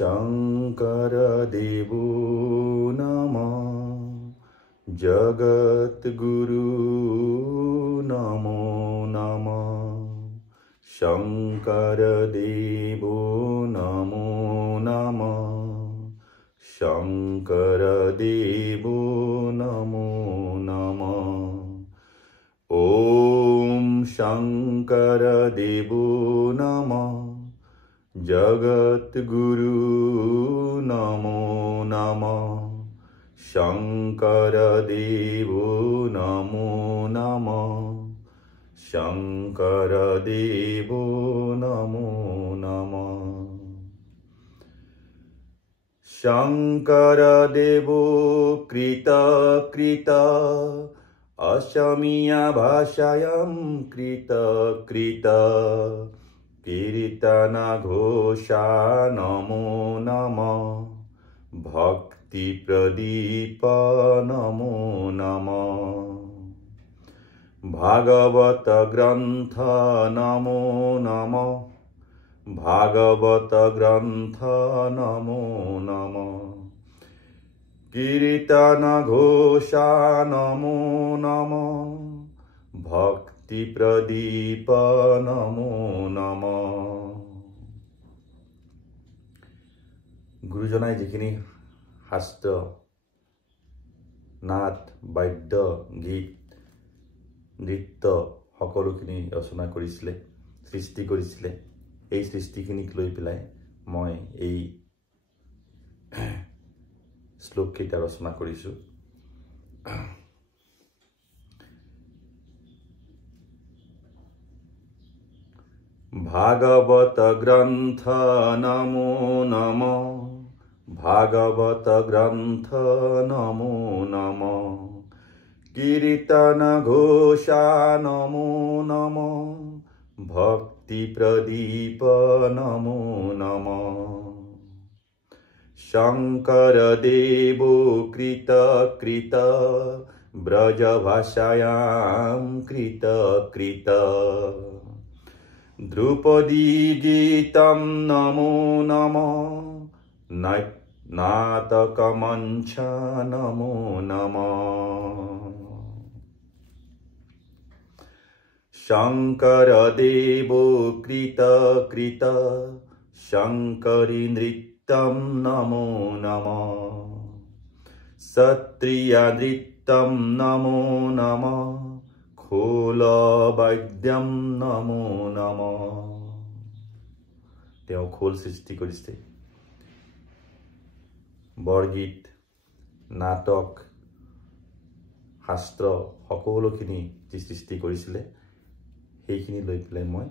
शंकर देवो नमः जगत गुरु नमो नमः शंकर देवो नमो नमः शंकर देवो नमो नमः ओम शंकर देवो नमः जगत गुरु नमो नमः शंकर देवो नमो नमः शंकर देवो नमो नमः शंकर देवो कृत कृत असमिया भाषायां कृत कृत कीर्तन घोषा नमो नमः भक्ति प्रदीप नमो नमः भागवत ग्रंथ नमो नमः भागवत ग्रंथ नमो नमः कीर्तन घोषा नमो नमः भक्ति प्रदीप नमो नमः गुरुजनाय जिखिनि शास्त्र नाट बाद्य गीत नृत्य सकलोखिनि रचना करिছিলে सृष्टि करिছিলে এই সৃষ্টিখিনিক লৈ পেলাই মই এই শ্লোক কেইটা ৰচনা কৰিছো भागवत ग्रंथ नमो नमः भागवत ग्रंथ नमो नमः कीर्तन घोषा नमो नमः भक्ति प्रदीप नमो नमः शंकर देवो कृत कृत ब्रज भाषायां कृत कृत ध्रुपदी गीतं नमो नमः नाटकमंच नमो नमः शंकर देवो कृत कृत शंकरी नृत्यं नमो नमः क्षत्रिय नृत्यं नमो नमः खोल वाद्यम नमो नमः তেওঁ খোল সৃষ্টি কৰিছে বৰগীত নাটক শাস্ত্ৰ সকলোখিনি যি সৃষ্টি কৰিছিলে সেইখিনি লৈ পেলাই মই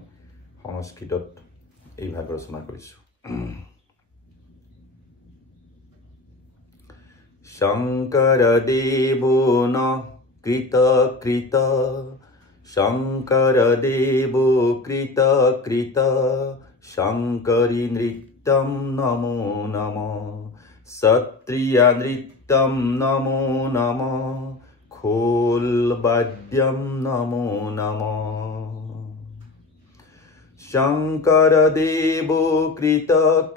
সংস্কৃতত এই ভাগ ৰচনা কৰিছো শংকৰ দেৱো ন कृत कृत शंकर देवो कृत कृत शंकरी नृत्यं नमो नमः क्षत्रिय नृत्यं नमो नमः खोल वाद्यं नमो नमः शंकर देवो कृत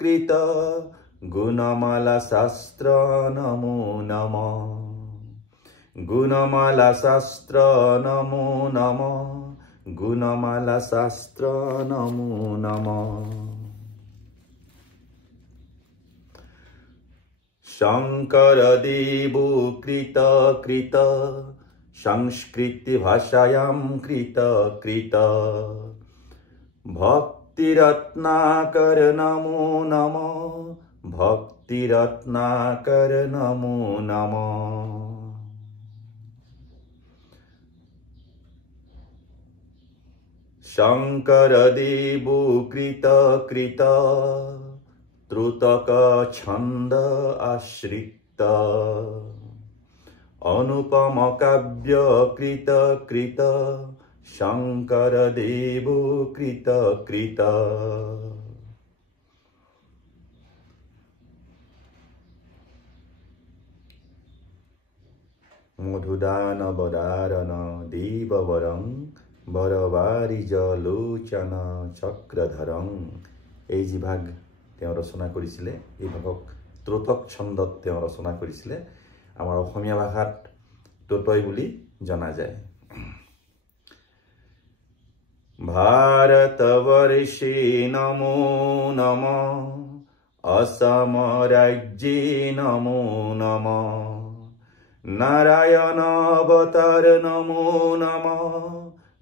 कृत गुणमाला शास्त्र नमो नमः गुणमाला शास्त्र नमो नमः गुणमाला शास्त्र नमो नमः शंकर देवो कृत कृत संस्कृत भाषायां कृत कृत भक्तिरत्नाकर नमो नमः भक्तिरत्नाकर नमो नमः शंकर देवो कृत कृत त्रुतक छंद आश्रित अनुपम काव्य कृत कृत शंकर देवो कृत कृत मधुदान बदारन देववरं बरवारी जलोचन चक्रधरं এই যে ভাগ তেওঁ ৰচনা কৰিছিলে। এই ভাগক ত্ৰোটক ছন্দত তেওঁ ৰচনা কৰিছিলে। আমাৰ অসমীয়া ভাষাত টোটয় বুলি জনা যায়। ভাৰতবৰ্ষে নমো নমঃ, অসম ৰাজ্যে নমো নমঃ, নারায়ণ অবতার নমো নমঃ,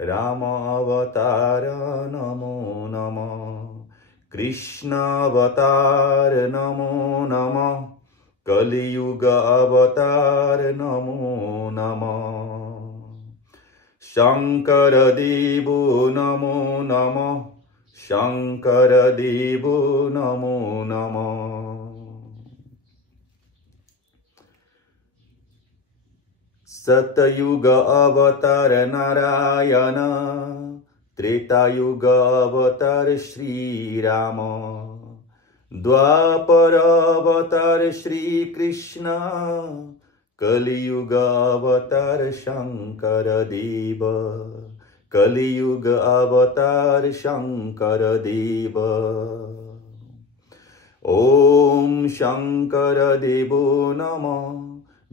রাম অবতার নমো নমঃ, কৃষ্ণ অবতার নমো নমঃ, কলিযুগ অবতার নমো নমঃ, শঙ্কর দেব নমো নমঃ, শঙ্কর দেব নমো নমঃ। सतयुग अवतार नारायण, त्रेतायुग अवतार श्री राम, द्वापर अवतार श्री कृष्ण, कलियुग अवतार शंकर देव, कलियुग अवतार शंकर देव। ओम शंकर देवो नमः,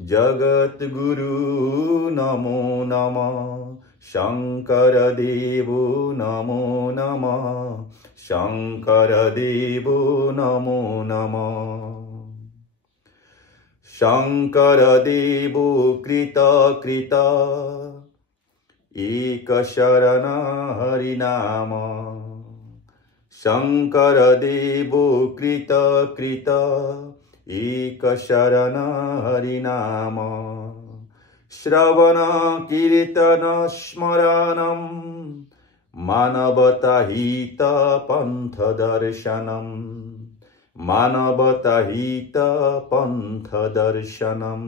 जगत गुरु नमो नमः, शंकर देवो नमो नमः, शंकर देवो नमो नमः। शंकर देवो कृत कृत, एक शरण हरिनाम, शंकर देवो कृत कृत, एक शरण हरिनाम, श्रवण कीर्तन स्मरणं, मानवता हित पंथ दर्शनम, मानवता हित पंथ दर्शनम,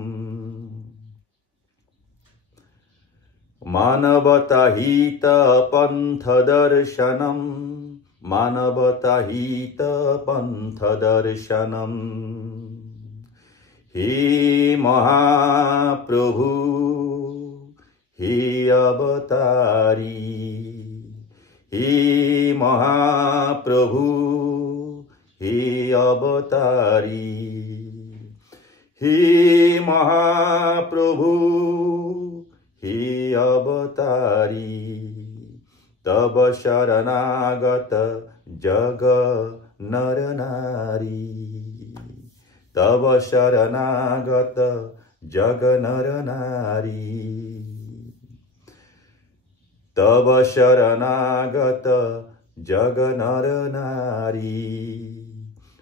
मानवता हित पंथ दर्शनम, मानवता हित पंथ दर्शनम। हे महाप्रभु हे अवतारी, हे महाप्रभु हे अवतारी, हे महाप्रभु हे अवतारी, तब शरणागत जग नर नारी, तब शरणागत जग नर नारी, तब शरणागत जग नर नारी।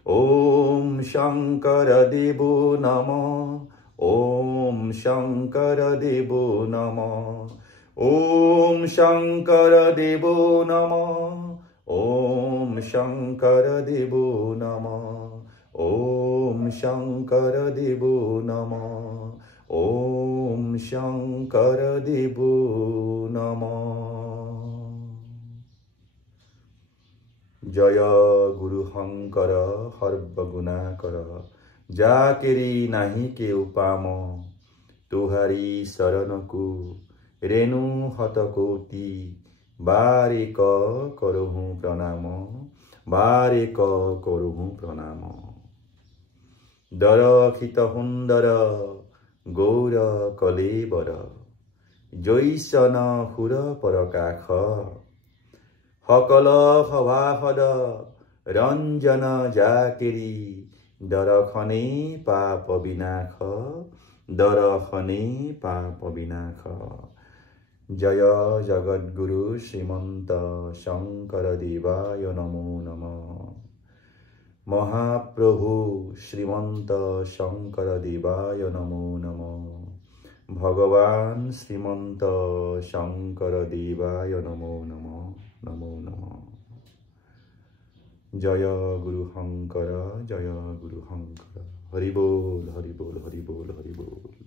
ओम शंकर देवो नमः, ओम शंकर देवो नमः, ओम शंकर देवो नमः, ओम शंकर देवो नमः, ओम शंकर देवो नमः, ओम शंकर देवो नमः। जय गुरु शंकर सर्वगुणाकर, जाकेरी नाही के उपाम, तुहारी शरण को रेणु हतकोटी, बारेक करहु प्रणाम, बारेक करहु प्रणाम। दरखित सुंदर गौर कलेबर, जैसन हुर परकाख, सकल सभासद रंजन जाकेरी, दरखने पाप विनाश, दरखने पाप विनाश। जय जगद्गुरु श्रीमंत शंकर देवाय नमो नमः। महाप्रभु श्रीमंत शंकर देवाय नमो नमः। भगवान श्रीमंत शंकर देवाय नमो नमः, नमो नमः। जय गुरु शंकर, जय गुरु शंकर। हरि बोल, हरि बोल, हरि बोल, हरि बोल।